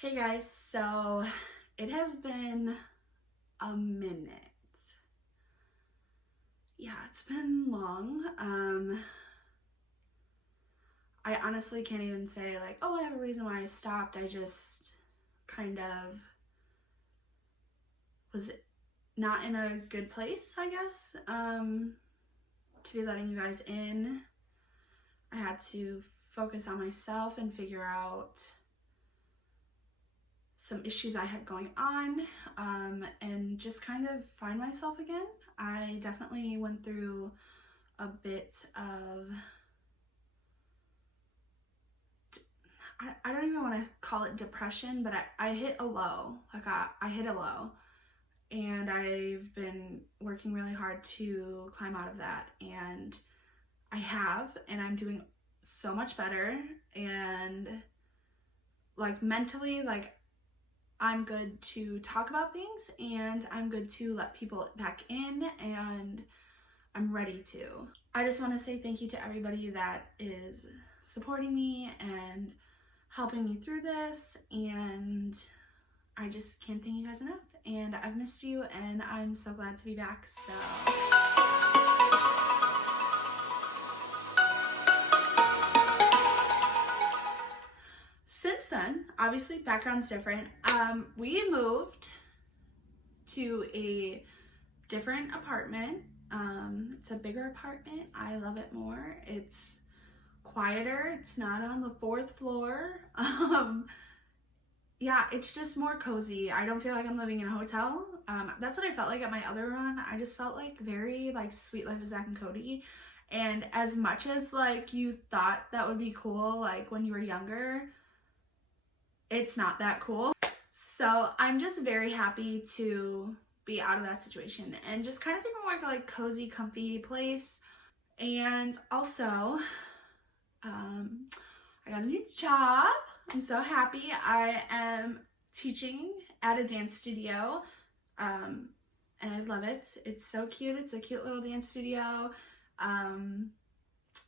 Hey guys, so it has been a minute. Yeah, it's been long. I honestly can't even say like, oh, I have a reason why I stopped. I just kind of was not in a good place, I guess, to be letting you guys in. I had to focus on myself and figure out some issues I had going on, and just kind of find myself again. I definitely went through a bit of, I don't even want to call it depression, but I hit a low. Like I hit a low, and I've been working really hard to climb out of that, and I have, and I'm doing so much better. And like mentally, like I'm good to talk about things, and I'm good to let people back in, and I'm ready to. I just want to say thank you to everybody that is supporting me and helping me through this, and I just can't thank you guys enough. And I've missed you, and I'm so glad to be back. So since then, obviously background's different. We moved to a different apartment. It's a bigger apartment. I love it more. It's quieter. It's not on the 4th floor. Yeah, it's just more cozy. I don't feel like I'm living in a hotel. That's what I felt like at my other one. I just felt like very like Sweet Life of Zach and Cody. And as much as like you thought that would be cool like when you were younger, it's not that cool. So I'm just very happy to be out of that situation and just kind of in a more like cozy, comfy place. And also, I got a new job. I'm so happy. I am teaching at a dance studio, and I love it. It's so cute. It's a cute little dance studio.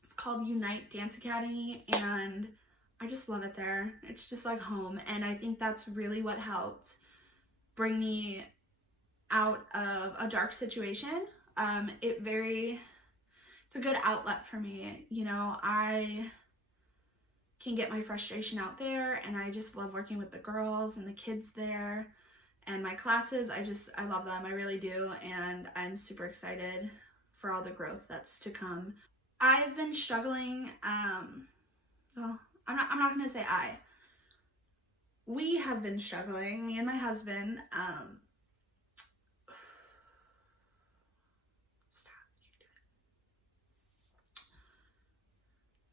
It's called Unite Dance Academy, and I just love it there. It's just like home, and I think that's really what helped bring me out of a dark situation. It's a good outlet for me. You know, I can get my frustration out there, and I just love working with the girls and the kids there, and my classes. I love them. I really do, and I'm super excited for all the growth that's to come. I've been struggling, well, I'm not gonna say we have been struggling, me and my husband.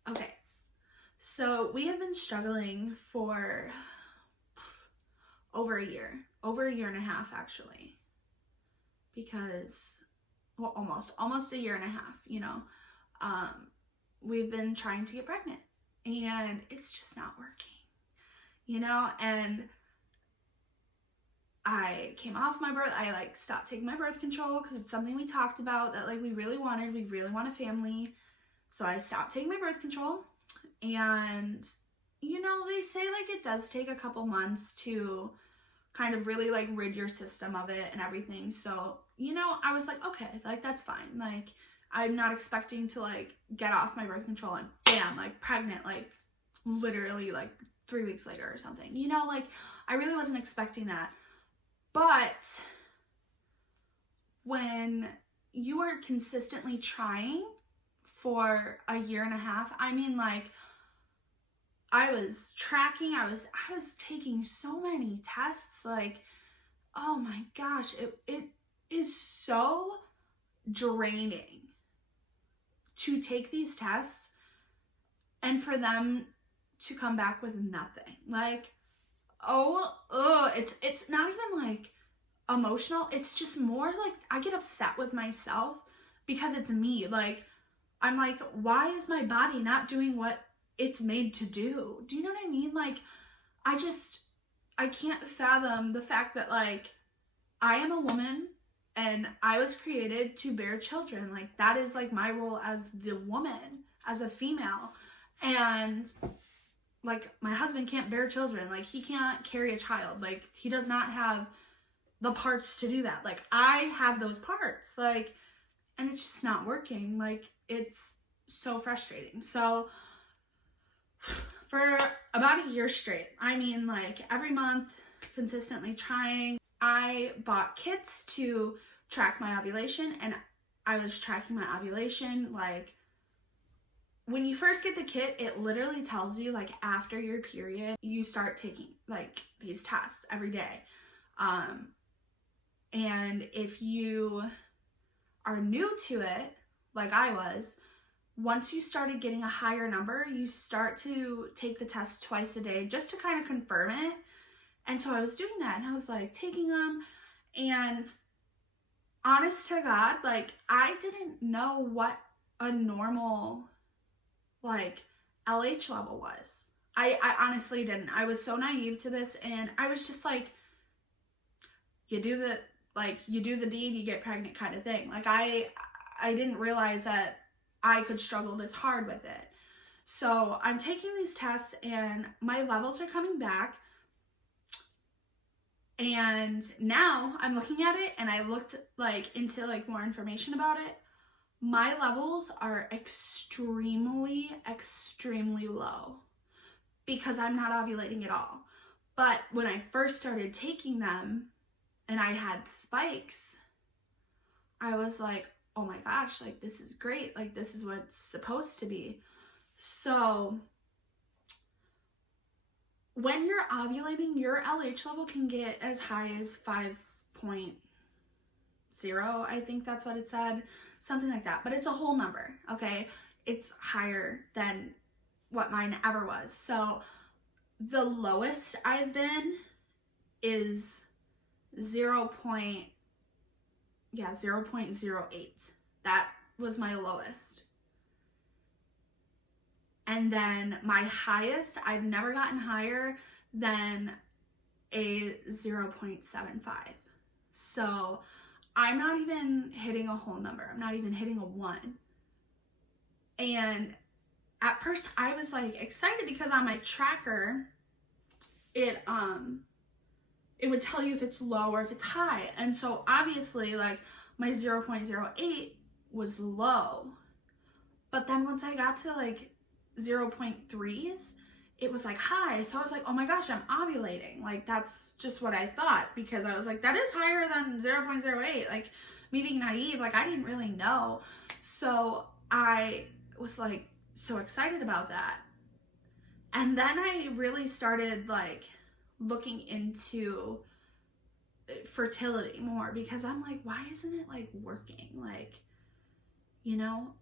Okay, so we have been struggling for over a year and a half actually, because, well, almost a year and a half, you know. We've been trying to get pregnant, and it's just not working, you know. And I came off I like stopped taking my birth control because it's something we talked about that like we really want a family. So I stopped taking my birth control, and you know, they say like it does take a couple months to kind of really like rid your system of it and everything. So, you know, I was like, okay, like that's fine. Like I'm not expecting to like get off my birth control and bam, like pregnant, like literally like 3 weeks later or something. You know, like I really wasn't expecting that. But when you are consistently trying for a year and a half, I mean, like I was tracking, I was taking so many tests, like, oh my gosh, it is so draining to take these tests and for them to come back with nothing. Like, it's not even like emotional. It's just more like I get upset with myself because it's me. Like, I'm like, why is my body not doing what it's made to do? Do you know what I mean? Like, I can't fathom the fact that like I am a woman and I was created to bear children. Like that is like my role as the woman, as a female. And like, my husband can't bear children. Like, he can't carry a child. Like, he does not have the parts to do that. Like, I have those parts. Like, and it's just not working. Like, it's so frustrating. So for about a year straight, I mean, like, every month, consistently trying, I bought kits to track my ovulation, and I was tracking my ovulation. Like, when you first get the kit, it literally tells you, like, after your period, you start taking, like, these tests every day. And if you are new to it, like I was, once you started getting a higher number, you start to take the test twice a day just to kind of confirm it. And so I was doing that, and I was like taking them, and honest to God, like, I didn't know what a normal, like, LH level was. I honestly didn't. I was so naive to this, and I was just like, you do the deed, you get pregnant kind of thing. Like, I didn't realize that I could struggle this hard with it. So I'm taking these tests, and my levels are coming back. And now I'm looking at it, and I looked, like, into, like, more information about it. My levels are extremely, extremely low because I'm not ovulating at all. But when I first started taking them and I had spikes, I was like, oh my gosh, like, this is great. Like, this is what it's supposed to be. So when you're ovulating, your LH level can get as high as 5.0, I think that's what it said, something like that. But it's a whole number, okay? It's higher than what mine ever was. So the lowest I've been is 0.08. That was my lowest. And then my highest, I've never gotten higher than a 0.75. So I'm not even hitting a whole number. I'm not even hitting a 1. And at first I was like excited because on my tracker, it would tell you if it's low or if it's high. And so obviously, like, my 0.08 was low. But then once I got to, like, 0.3s, it was, like, high. So I was like, oh my gosh, I'm ovulating. Like, that's just what I thought, because I was like, that is higher than 0.08. Like, me being naive, like, I didn't really know. So I was, like, so excited about that. And then I really started, like, looking into fertility more, because I'm like, why isn't it, like, working? Like, you know,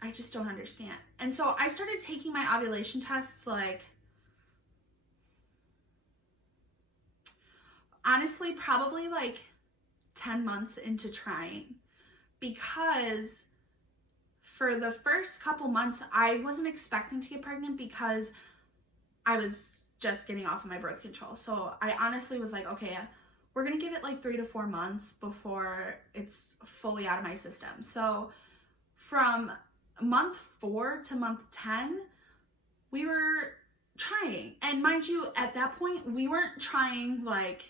I just don't understand. And so I started taking my ovulation tests, like, honestly, probably like 10 months into trying, because for the first couple months, I wasn't expecting to get pregnant because I was just getting off of my birth control. So I honestly was like, okay, we're gonna give it like 3 to 4 months before it's fully out of my system. So from month 4 to month 10, we were trying. And mind you, at that point, we weren't trying like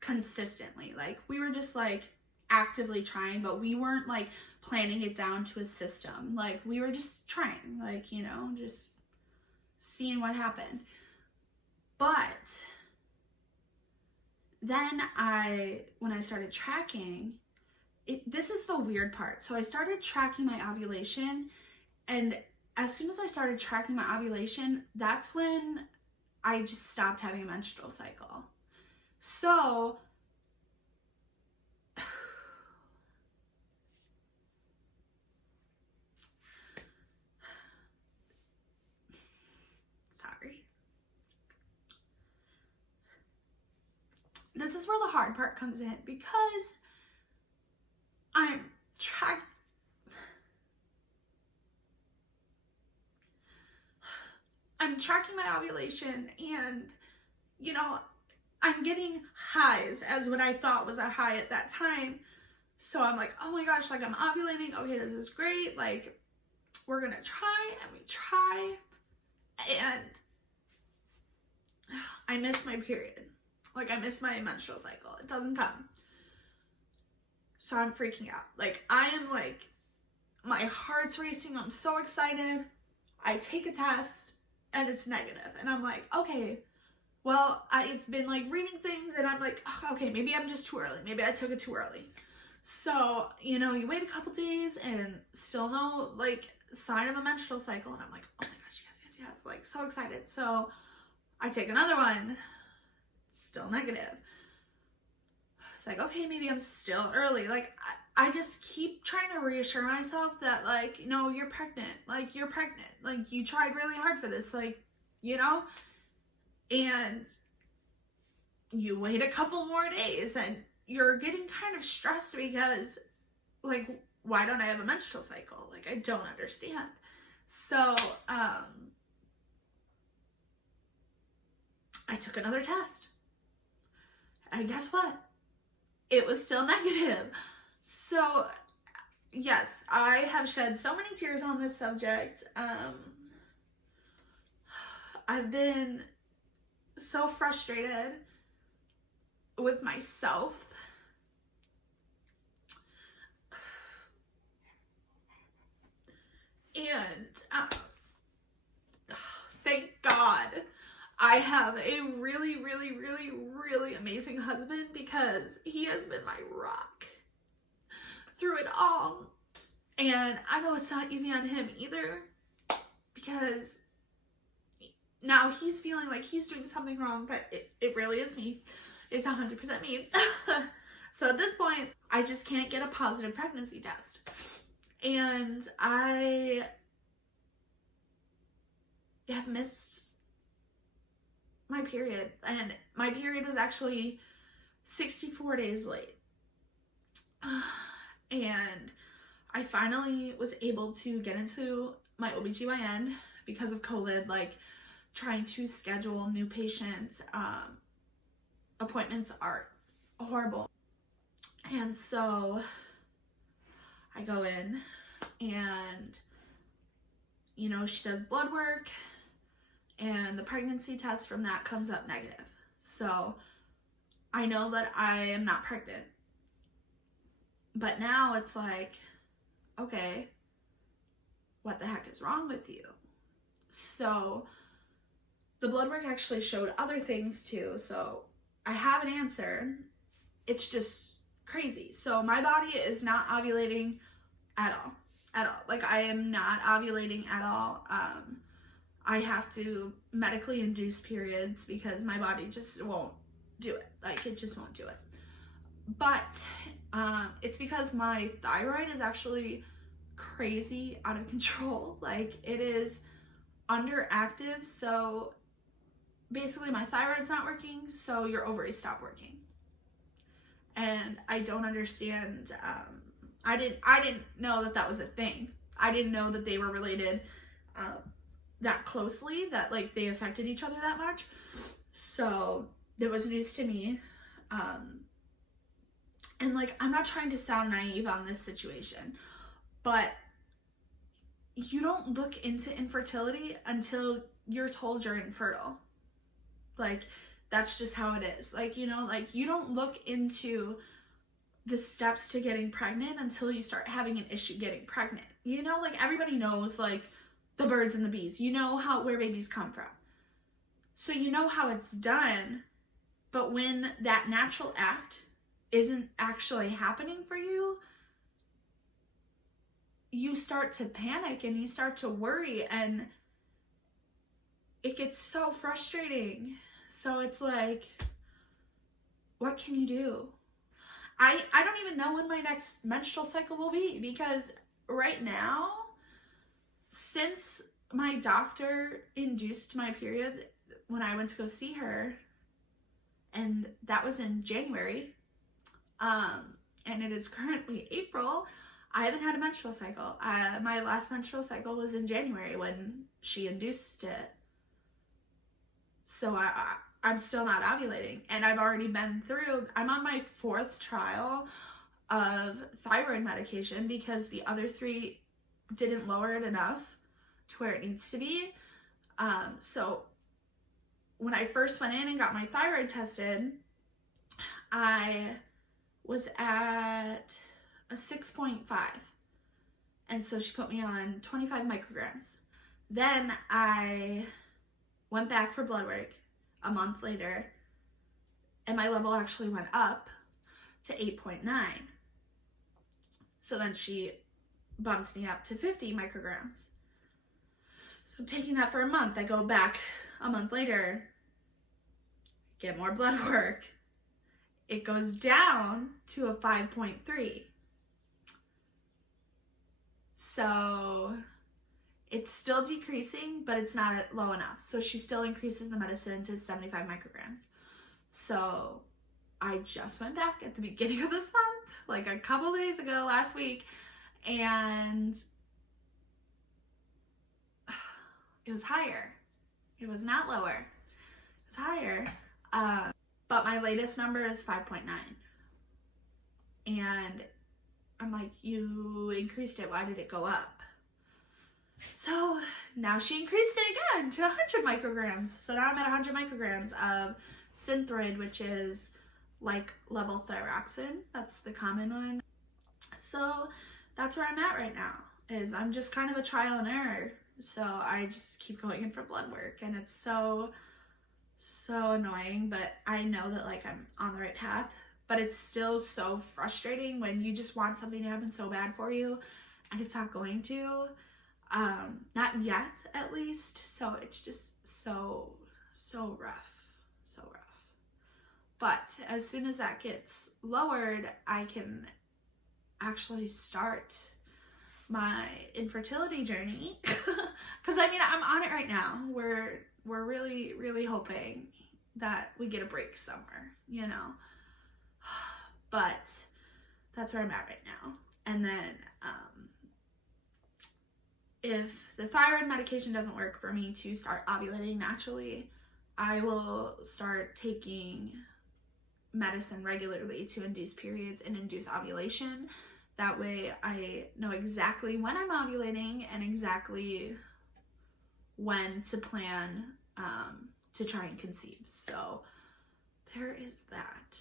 consistently. Like, we were just like actively trying, but we weren't like planning it down to a system. Like, we were just trying, like, you know, just seeing what happened. But then when I started tracking, this is the weird part. So I started tracking my ovulation, and as soon as I started tracking my ovulation, that's when I just stopped having a menstrual cycle. So sorry. This is where the hard part comes in, because I'm tracking my ovulation, and, you know, I'm getting highs as what I thought was a high at that time. So I'm like, oh my gosh, like, I'm ovulating. Okay, this is great. Like, we're gonna try, and we try. And I miss my period. Like, I miss my menstrual cycle. It doesn't come. So I'm freaking out. Like, I am like, my heart's racing. I'm so excited. I take a test and it's negative. And I'm like, okay, well, I've been like reading things and I'm like, okay, maybe I'm just too early. Maybe I took it too early. So, you know, you wait a couple days and still no like sign of a menstrual cycle. And I'm like, oh my gosh, yes. Like, so excited. So I take another one, still negative. It's like, okay, maybe I'm still early. Like, I just keep trying to reassure myself that, like, no, you're pregnant. Like, you're pregnant. Like, you tried really hard for this. Like, you know? And you wait a couple more days and you're getting kind of stressed because, like, why don't I have a menstrual cycle? Like, I don't understand. So, I took another test. And guess what? It was still negative. So, yes, I have shed so many tears on this subject. I've been so frustrated with myself. And thank God I have a really, really, really, really amazing husband, because he has been my rock through it all. And I know it's not easy on him either, because now he's feeling like he's doing something wrong, but it really is me. It's 100% me. So at this point, I just can't get a positive pregnancy test. And I have missed my period. And my period was actually 64 days late. And I finally was able to get into my OBGYN because of COVID, like trying to schedule new patient appointments are horrible. And so I go in and, you know, she does blood work and the pregnancy test from that comes up negative. So I know that I am not pregnant. But now it's like, okay, what the heck is wrong with you? So the blood work actually showed other things too. So I have an answer. It's just crazy. So my body is not ovulating at all. Like, I am not ovulating at all. I have to medically induce periods because my body just won't do it. Like, it just won't do it. But it's because my thyroid is actually crazy out of control. Like, it is underactive. So basically my thyroid's not working, so your ovaries stop working. And I don't understand. I didn't know that was a thing. I didn't know that they were related that closely, that like they affected each other that much. So that was news to me. And like, I'm not trying to sound naive on this situation, but you don't look into infertility until you're told you're infertile. Like, that's just how it is. Like, you know, like, you don't look into the steps to getting pregnant until you start having an issue getting pregnant. You know, like, everybody knows, like, the birds and the bees. You know where babies come from. So you know how it's done. But when that natural act isn't actually happening for you, you start to panic and you start to worry, and it gets so frustrating. So it's like, what can you do? I don't even know when my next menstrual cycle will be, because right now, since my doctor induced my period when I went to go see her, and that was in January, and it is currently April, I haven't had a menstrual cycle. My last menstrual cycle was in January when she induced it. So I'm still not ovulating, and I've already been through, I'm on my 4th trial of thyroid medication because the other 3 didn't lower it enough to where it needs to be. So when I first went in and got my thyroid tested, I was at a 6.5. And so she put me on 25 micrograms. Then I went back for blood work a month later, and my level actually went up to 8.9. So then she bumped me up to 50 micrograms. So I'm taking that for a month. I go back a month later, get more blood work. It goes down to a 5.3. So it's still decreasing, but it's not low enough. So she still increases the medicine to 75 micrograms. So I just went back at the beginning of this month, like a couple days ago, last week, and it was higher. It was not lower. It was higher. But my latest number is 5.9. And I'm like, you increased it. Why did it go up? So now she increased it again to 100 micrograms. So now I'm at 100 micrograms of Synthroid, which is like levothyroxine. That's the common one. So that's where I'm at right now, is I'm just kind of a trial and error. So I just keep going in for blood work, and it's so annoying, but I know that like I'm on the right path. But it's still so frustrating when you just want something to happen so bad for you and it's not going to. Not yet, at least. So it's just so rough. So rough. But as soon as that gets lowered, I can actually start my infertility journey. Because I mean, I'm on it right now. We're really, really hoping that we get a break somewhere, you know. But that's where I'm at right now. And then if the thyroid medication doesn't work for me to start ovulating naturally, I will start taking medicine regularly to induce periods and induce ovulation. That way I know exactly when I'm ovulating and exactly when to plan to try and conceive. So there is that.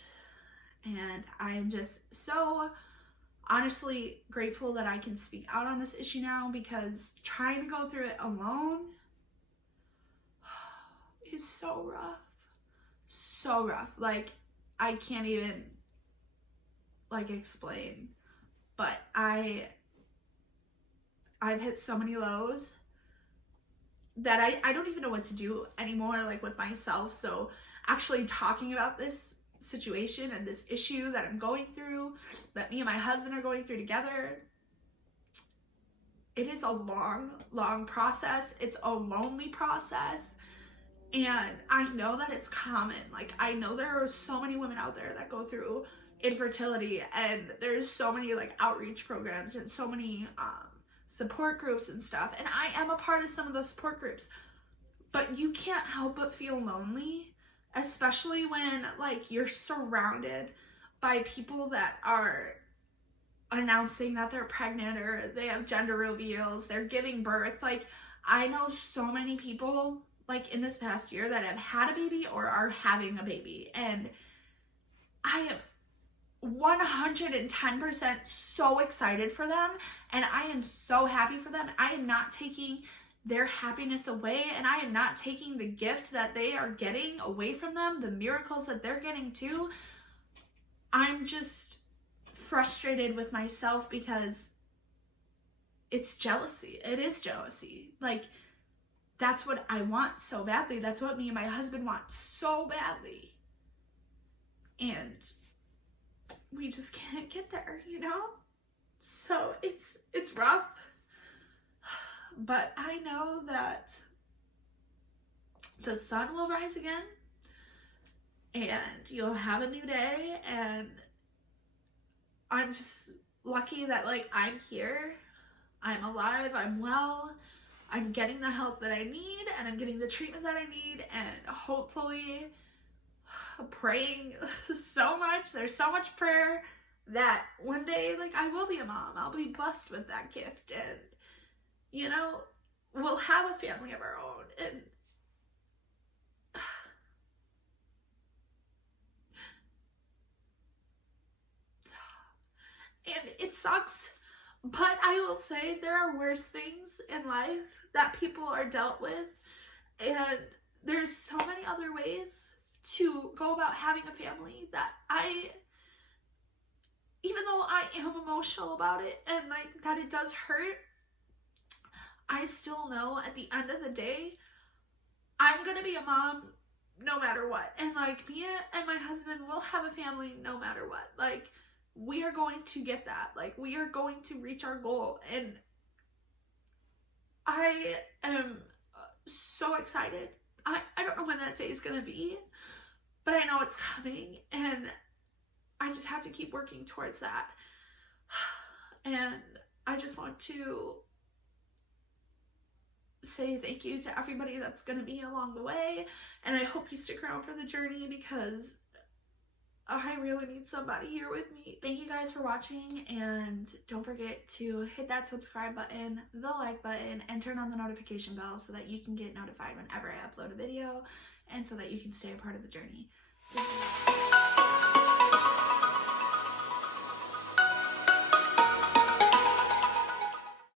And I'm just so honestly grateful that I can speak out on this issue now, because trying to go through it alone is so rough. So rough. Like, I can't even like explain. But I've hit so many lows that I don't even know what to do anymore, like with myself. So actually talking about this situation and this issue that I'm going through, that me and my husband are going through together, it is a long process. It's a lonely process, and I know that it's common. Like, I know there are so many women out there that go through infertility, and there's so many like outreach programs and so many support groups and stuff, and I am a part of some of those support groups, but you can't help but feel lonely, especially when like you're surrounded by people that are announcing that they're pregnant, or they have gender reveals, they're giving birth. Like, I know so many people like in this past year that have had a baby or are having a baby, and I am 110% so excited for them, and I am so happy for them. I am not taking their happiness away, and I am not taking the gift that they are getting away from them, the miracles that they're getting too. I'm just frustrated with myself because it's jealousy. It is jealousy. Like, that's what I want so badly. That's what me and my husband want so badly. And we just can't get there, you know? So it's rough. But I know that the sun will rise again, and you'll have a new day, and I'm just lucky that like I'm here, I'm alive, I'm well, I'm getting the help that I need, and I'm getting the treatment that I need, and hopefully praying so much. There's so much prayer that one day like I will be a mom. I'll be blessed with that gift, and you know, we'll have a family of our own, and sucks, but I will say there are worse things in life that people are dealt with, and there's so many other ways to go about having a family that even though I am emotional about it and like that it does hurt, I still know at the end of the day, I'm gonna be a mom no matter what. And like me and my husband will have a family no matter what. Like we are going to get that. Like we are going to reach our goal. And I am so excited. I don't know when that day is gonna be, but I know it's coming. And I just have to keep working towards that. And I just want to say thank you to everybody that's going to be along the way, and I hope you stick around for the journey because I really need somebody here with me. Thank you guys for watching, and don't forget to hit that subscribe button, the like button, and turn on the notification bell so that you can get notified whenever I upload a video and so that you can stay a part of the journey.